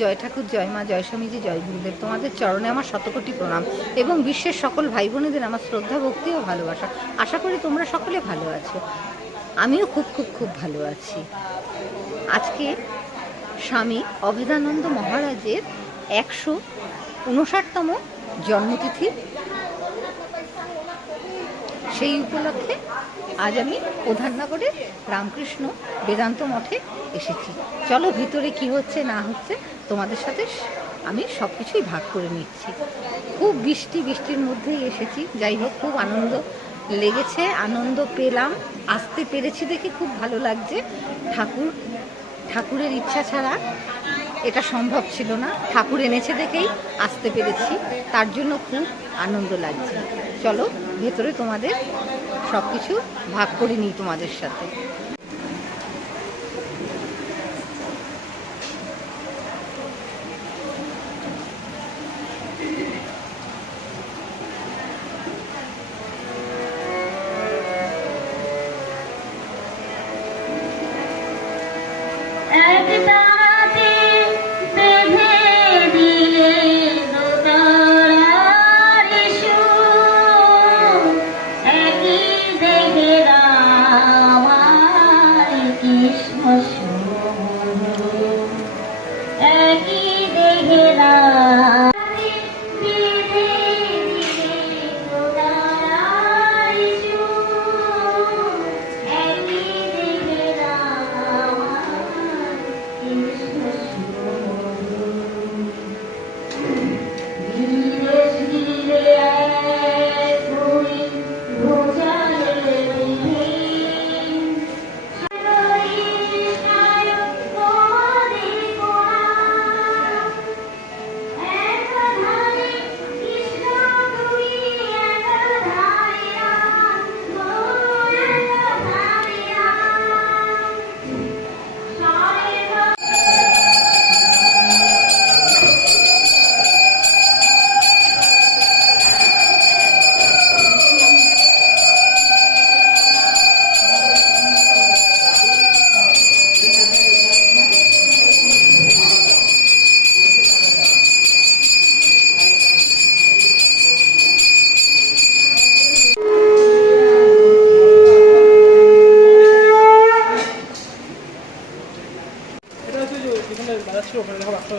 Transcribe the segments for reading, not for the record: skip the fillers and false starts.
জয় ঠাকুর, জয় মা, জয় স্বামীজি, জয় গুরুদেব। তোমাদের চরণে আমার শতকোটি প্রণাম এবং বিশ্বের সকল ভাই বোনেদের আমার শ্রদ্ধা, ভক্তি ও ভালোবাসা। আশা করি তোমরা সকলে ভালো আছো। আমিও খুব খুব খুব ভালো আছি। আজকে স্বামী অভেদানন্দ মহারাজের 159তম জন্মতিথি। সেই উপলক্ষে আজ আমি প্রধাননগরের রামকৃষ্ণ বেদান্ত মঠে এসেছি। চলো ভিতরে কি হচ্ছে না হচ্ছে তোমাদের সাথে আমি সব কিছুই ভাগ করে নিচ্ছি। খুব বৃষ্টির মধ্যেই এসেছি। যাই হোক, খুব আনন্দ লেগেছে, আনন্দ পেলাম, আসতে পেরেছি দেখে খুব ভালো লাগছে। ঠাকুরের ইচ্ছা ছাড়া এটা সম্ভব ছিল না। ঠাকুর এনেছে দেখেই আসতে পেরেছি, তার জন্য খুব আনন্দ লাগছে। চলো ভেতরে তোমাদের সব কিছু ভাগ করে নিই তোমাদের সাথে।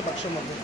বাক্সের মধ্যে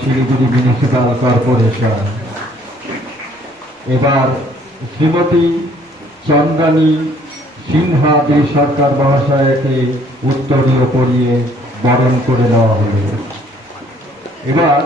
শিলিগুড়ি মিউনিসিপাল কর্পোরেশন। এবার শ্রীমতী চন্দ্রানী সিংহাদ্রি সরকার মহাশয়কে উত্তরীয় পরিয়ে বরণ করে নেওয়া হলো। এবার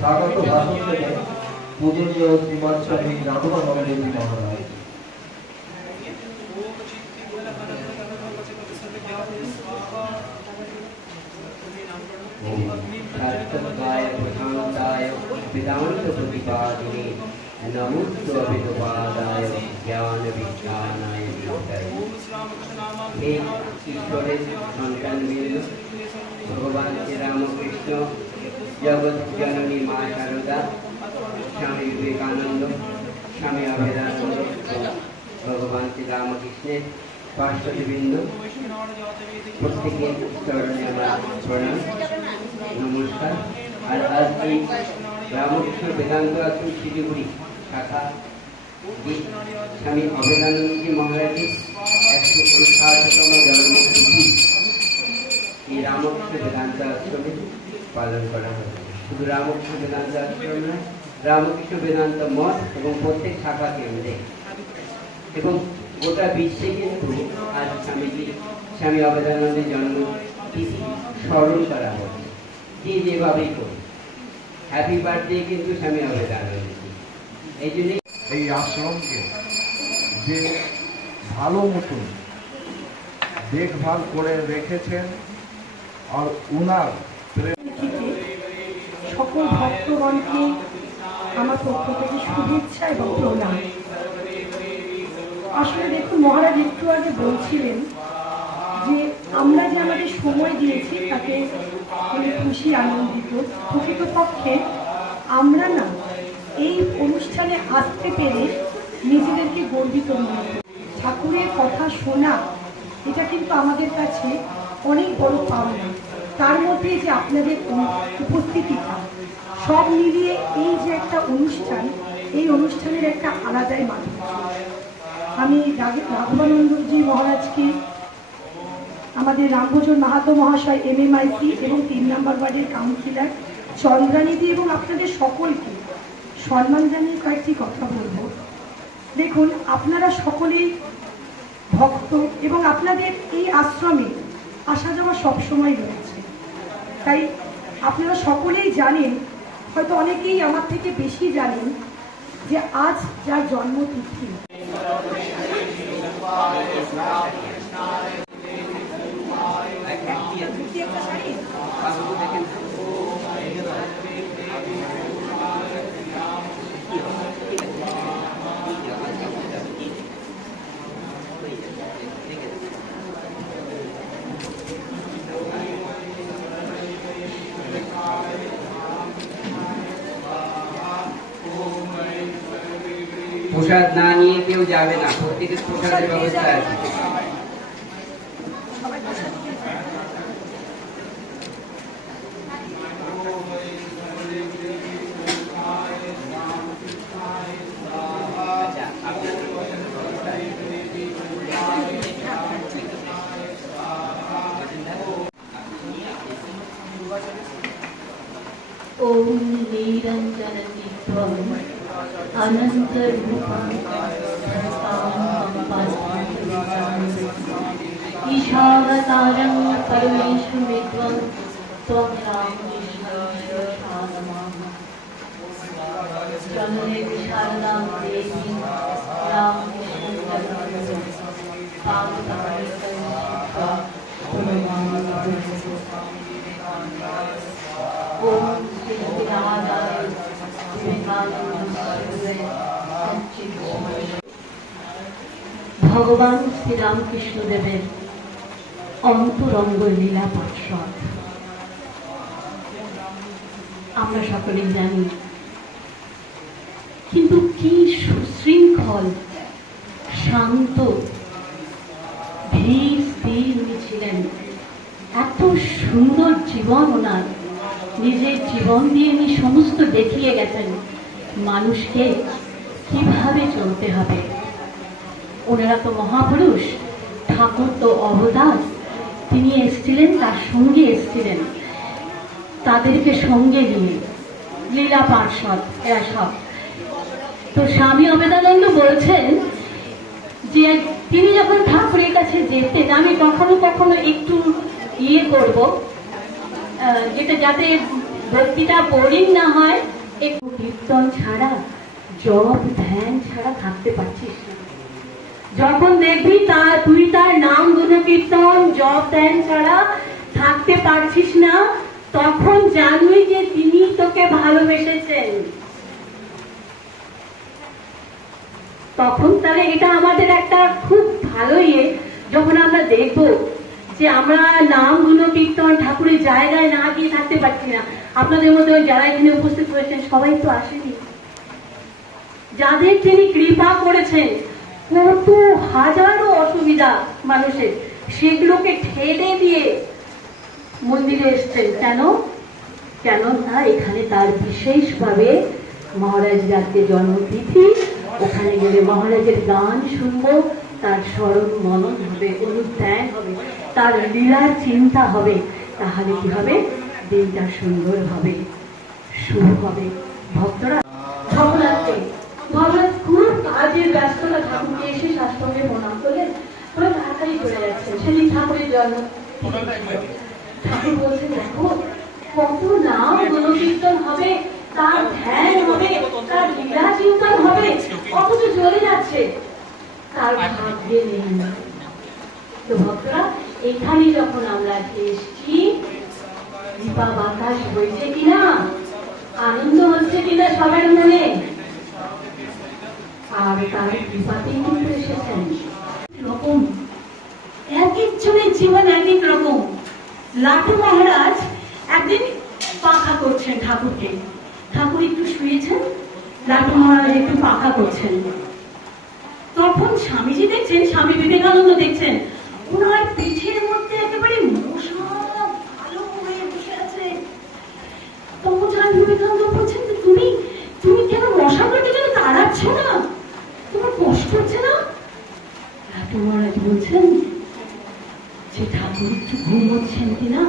স্বাগত ভাষণ দেবেন পূজনীয় শ্রীমৎ স্বামী রাঘবানন্দজি মহারাজ। वेदांत प्रतिपादिने नमोस्तुभ्यपादाय ज्ञान विज्ञानाय हे ईश्वरेर सन्तानबृंद भगवान श्री रामकृष्ण जगत जननी माँ शारदा स्वामी विवेकानंद स्वामी अभेदानंद भगवान श्री रामकृष्णेर पार्षदबृंद प्रत्येकेर चरणे आमार प्रणाम नमस्कार। और आज रामकृष्ण वेदांत आश्रम शिलीगुड़ी शाखा स्वामी अभेदानंद जी महाराज 159तम जन्मतिथि रामकृष्ण वेदांत आश्रमे पालन करा है। शुद्ध रामकृष्ण वेदांत आश्रम में रामकृष्ण वेदांत मठ और प्रत्येक शाखा केंद्रे এবং গোটা বিশ্বে কিন্তু আজ স্বামী অভেদানন্দের জন্মতিথি স্মরণ করা হচ্ছে। যে যেভাবেই করি হ্যাপি বার্থডে কিন্তু স্বামী অভেদানন্দ। এই জন্য এই আশ্রমকে যে ভালো মতন দেখভাল করে রেখেছেন আর উনার সকল ভক্তগণকে আমার পক্ষ থেকে শুভেচ্ছা এবং প্রণাম। আসলে দেখুন, মহারাজ একটু আগে বলছিলেন যে আমরা যে আমাদের সময় দিয়েছি তাতে খুশি আনন্দিত। প্রকৃতপক্ষে আমরা না এই অনুষ্ঠানে আসতে পেরে নিজেদেরকে গর্বিত মনে করি। ঠাকুরের কথা শোনা এটা কিন্তু আমাদের কাছে অনেক বড় পাওনা। তার মধ্যে যে আপনাদের উপস্থিতিটা সব মিলিয়ে এই যে একটা অনুষ্ঠান, এই অনুষ্ঠানের একটা আলাদাই মাধুর্য। আমি রাঘবানন্দজি মহারাজকে, আমাদের রামভোজন মাহাতো মহাশয় MMIC এবং 3 নম্বর ওয়ার্ডের কাউন্সিলর চন্দ্রানিধি এবং আপনাদের সকলকে সম্মান জানিয়ে কয়েকটি কথা বলবো। দেখুন, আপনারা সকলেই ভক্ত এবং আপনাদের এই আশ্রমে আসা যাওয়া সবসময় রয়েছে। তাই আপনারা সকলেই জানেন, হয়তো অনেকেই আমার থেকে বেশি জানেন, যে আজ যার জন্মতিথি প্রসাদ না নিয়ে কেউ যাবে না, প্রত্যেকের প্রসাদের ব্যবস্থা আছে। ओम निरंजन दीपम अनंत रूपम ईशावतारं परमेश्वरमित्वं त्वं रामकृष्ण शारदां देवी ओम श्री राधा ভগবান শ্রীরামকৃষ্ণদেবের অন্তরঙ্গ লীলা পার্ষদ। আমরা সকলেই জানি, কিন্তু কি সুশৃঙ্খল, শান্ত, ধীর স্থির উনি ছিলেন। এত সুন্দর জীবন ওনার, নিজের জীবন দিয়ে উনি সমস্ত দেখিয়ে গেছেন মানুষকে কিভাবে চলতে হবে। ওনারা তো মহাপুরুষ, ঠাকুর তো অবতার, তিনি এসেছিলেন, তার সঙ্গে এসেছিলেন, তাদেরকে সঙ্গে নিয়ে লীলা পার্ষদ এরা সব। তো স্বামী অবেদানন্দ বলছেন যে তিনি যখন ঠাকুরের কাছে যেতেন, আমি কখনো কখনো একটু করব, যেটা যাতে ভক্তিটা বোরিং না হয়, একটু কীর্তন ছাড়া, জপ ধ্যান ছাড়া থাকতে পারছিস না। যখন দেখবি তুই তার নাম গুণ কীর্তন জপ ধ্যান ছাড়া থাকতে পারছিস না, তখন জানবি যে তিনি তোকে ভালোবেসেছেন। তখন তাহলে এটা আমাদের একটা খুব ভালো যখন আমরা দেখব যে আমরা নাম গুণ কীর্তন ঠাকুরের জায়গায় না গিয়ে থাকতে পারছি না। আপনাদের মধ্যে যারা এখানে উপস্থিত হয়েছেন সবাই তো আসেনি, যাদের তিনি কৃপা করেছেন, কত হাজারো অসুবিধা মানুষের, সেগুলোকে ঠেলে দিয়ে মন্দিরে এসছেন। কেন না এখানে তার বিশেষভাবে মহারাজ রাজ্যে জন্মতিথি, ওখানে গেলে মহারাজের গান শুনবো, তার স্মরণ মনন হবে, অনুধ্যান হবে, তার লীলার চিন্তা হবে। তাহলে কি হবে? দিনটা সুন্দর হবে, শুভ হবে। ভক্তরা ভগবান খুব কাজের ব্যস্ততা, ঠাকুরকে এসে শাস্ত্রকে প্রণাম করলেন, ওরা তাড়াতাড়ি চলে যাচ্ছেন। সেদিন ঠাকুরের জন্ম, ঠাকুর বলছেন দেখো কত নাম গুণকীর্তন হবে, তার ধ্যান হবে, তার লীলা চিন্তন হবে, অথচ চলে যাচ্ছে, তার ভাগ্যে নেই। তো ভক্তরা, এখানে যখন আমরা এসেছি, দীপা বাতাস হয়েছে কিনা, আনন্দ হচ্ছে কিনা সবার মনে, আর তার কৃপাতেই কিন্তু এসেছেন। রকম এক একজনের জীবন এক এক রকম। লাটু মহারাজ একদিন পাখা করছেন ঠাকুরকে, ঠাকুর একটু শুয়েছেন, লাটু মহারাজ একটু পাখা করছেন। তখন স্বামীজি দেখছেন, স্বামী বিবেকানন্দ দেখছেন, ওনার পিঠের মধ্যে একেবারে মশা ভালো হয়ে বসে আছে। তখন স্বামী বিবেকানন্দ বলছেন, তুমি তুমি কেন মশাগুলোকে কেন তাড়াচ্ছ না, তোমার কষ্ট হচ্ছে না? লাটু মহারাজ বলছেন যে ঠাকুর একটু ঘুমোচ্ছেন কিনা,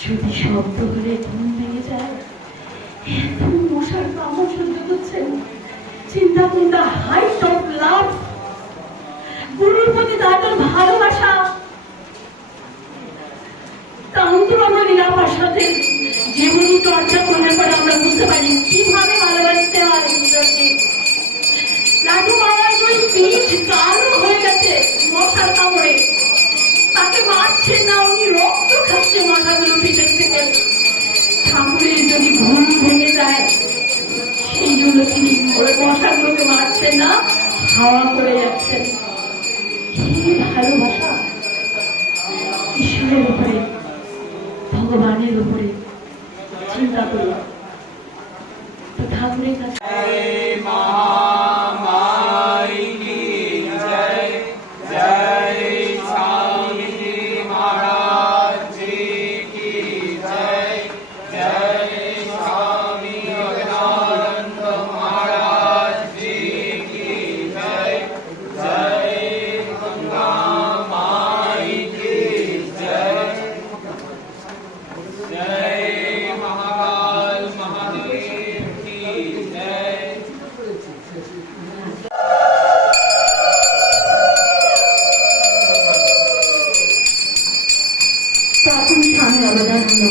যদি শব্দ হলে ঘুম ভেঙে যায়, এত মশার কামড় সহ্য করছেন। চিন্তা করুন, দ্য হাইট অফ লাভ, গুরুর প্রতি তার ভালোবাসা, তা অন্তরঙ্গ লীলা পার্ষদের জীবনী চর্চা করলে পরে আমরা বুঝতে পারি কিভাবে ভালোবাসতে হয় ঈশ্বরকে। লাটু মহারাজ ওই পিঠ কালো হয়ে গেছে মশার কামড়ে, তাকে মারছে না, উনি রক্ত খাচ্ছে মশাগুলো পিঠের থেকে। ঠাকুরের যদি ঘুম ভেঙে যায়, সেই জন্য তিনি ওই মশাগুলোকে মারছেন না, হাওয়া করে যাচ্ছেন। কি ভালোবাসা ঈশ্বরের উপরে, ভগবানের উপরে। চিন্তা করি তো ঠাকুরের কাছে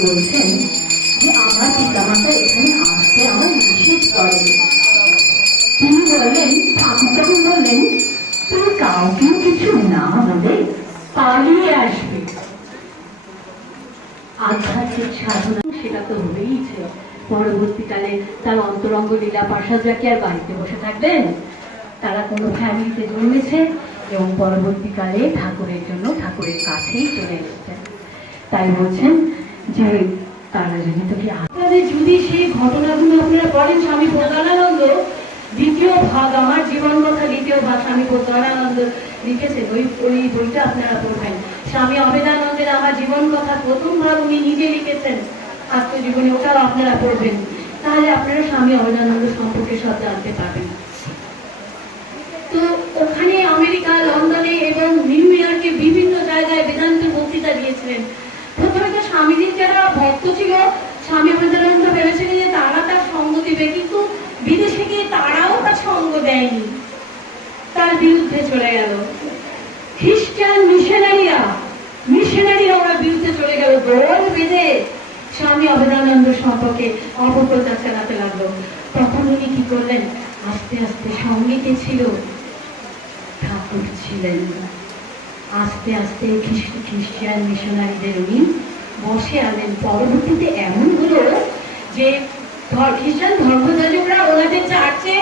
বলছেন যে আমার পিতামাতা এখানে আসতে আমার নিষেধ করে। তিনি বললেন, ঠাকুর যখন বললেন তুই কাউকে কিছু না বলে পালিয়ে আসবে। আধ্যাত্মিক সাধনা সেটা তো হয়েইছে। পরবর্তীকালে তার অন্তরঙ্গ লীলা পার্ষদরা কি আর বাড়িতে বসে থাকবেন? তারা কোনো ফ্যামিলিতে জন্মেছে, এবং পরবর্তীকালে ঠাকুরের জন্য ঠাকুরের কাছেই চলে এসেছেন। তাই বলছেন যে তারা যদি তোকে আপনাদের যদি সেই ঘটনাগুলো আপনারা পড়েন, স্বামী প্রজ্ঞানানন্দ দ্বিতীয় ভাগ, আমার জীবন কথা দ্বিতীয় ভাগ স্বামী প্রজ্ঞানানন্দ লিখেছেন, ওই বইটা আপনারা পড়বেন। স্বামী অভেদানন্দের আমার জীবন কথা প্রথম ভাগ উনি নিজে লিখেছেন আত্মজীবনী, ওটাও আপনারা পড়বেন। তাহলে আপনারা স্বামী অভেদানন্দ সম্পর্কে সব জানতে পারবেন। তো ওখানে আমেরিকা, লন্ডনে এবং নিউ ইয়র্কে বিভিন্ন জায়গায় বেদান্তের বক্তৃতা দিয়েছিলেন। প্রথমে তো স্বামীজির যারা ভক্ত ছিল, স্বামী অভেদানন্দ ভেবেছিলেন যে তারা তার সঙ্গ দিবে, কিন্তু বিদেশে গিয়ে তারাও তার সঙ্গ দেয়নি, তার বিরুদ্ধে চলে গেল। খ্রিস্টান মিশনারিরা ওরা বিরুদ্ধে চলে গেল, দল বেঁধে স্বামী অভেদানন্দ সম্পর্কে অপপ্রচার চালাতে লাগলো। তখন উনি কি করলেন, আস্তে আস্তে সঙ্গে কে ছিল, ঠাকুর ছিলেন। আস্তে আস্তে খ্রিস্টান মিশনারিদের উনি বসে আনেন। পরবর্তীতে এমন হলো যে খ্রিস্টান ধর্মযাজকরা ওনাদের চার্চে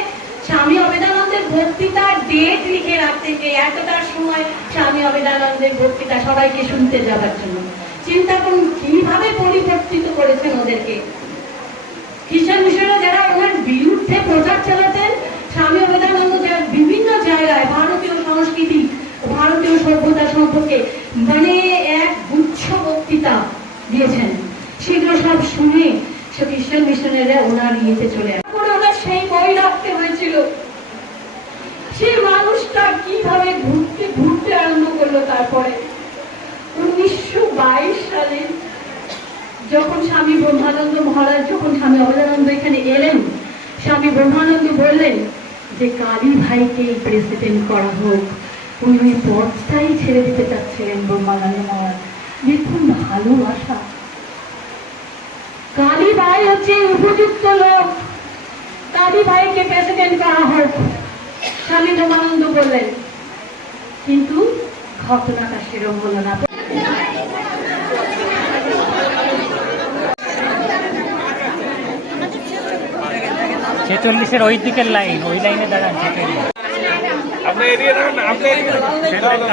স্বামী অভেদানন্দের বক্তৃতার ডেট লিখে রাখতে, যে এতটার সময় স্বামী অভেদানন্দের বক্তৃতা, সবাইকে শুনতে যাবার জন্য। চিন্তা করুন কিভাবে পরিবর্তিত করেছেন ওদেরকে। খ্রিস্টান মিশনারিরা যারা ওনার বিরুদ্ধে প্রচার চালাতেন, স্বামী অভেদানন্দ বিভিন্ন জায়গায় ভারতীয় সংস্কৃতি, ভারতীয় সভ্যতা সম্পর্কে মানে এক গুচ্ছ বক্তৃতা দিয়েছেন। সেগুলো সব শুনে সব খ্রিস্টান মিশনারিরা ওনার ইয়েতে চলে আসে। ওনার সেই বই রাখতে হয়েছিল। সেই মানুষটা কিভাবে ঘুরতে আরম্ভ করলো। তারপরে 1922 সালে যখন স্বামী ব্রহ্মানন্দ মহারাজ, যখন স্বামী অভেদানন্দ এখানে এলেন, স্বামী ব্রহ্মানন্দ বললেন যে কালী ভাইকে প্রেসিডেন্ট করা হোক। উনি ওই পদটাই ছেড়ে দিতে চাচ্ছিলেন ব্রহ্মানন্দ মহারাজ। দেখুন ভালোবাসা। কালী ভাই হচ্ছে উপযুক্ত লোক, কালী ভাইকে প্রেসিডেন্ট করা হোক, স্বামী ব্রহ্মানন্দ বললেন। কিন্তু ঘটনাটা সেরকম হলো না। ছেচল্লিশের ওই দিকের লাইন, ওই লাইনে দাঁড়ান। আপনি এড়িয়ে দাঁড়ান, আপনি এড়িয়ে দাঁড়ান।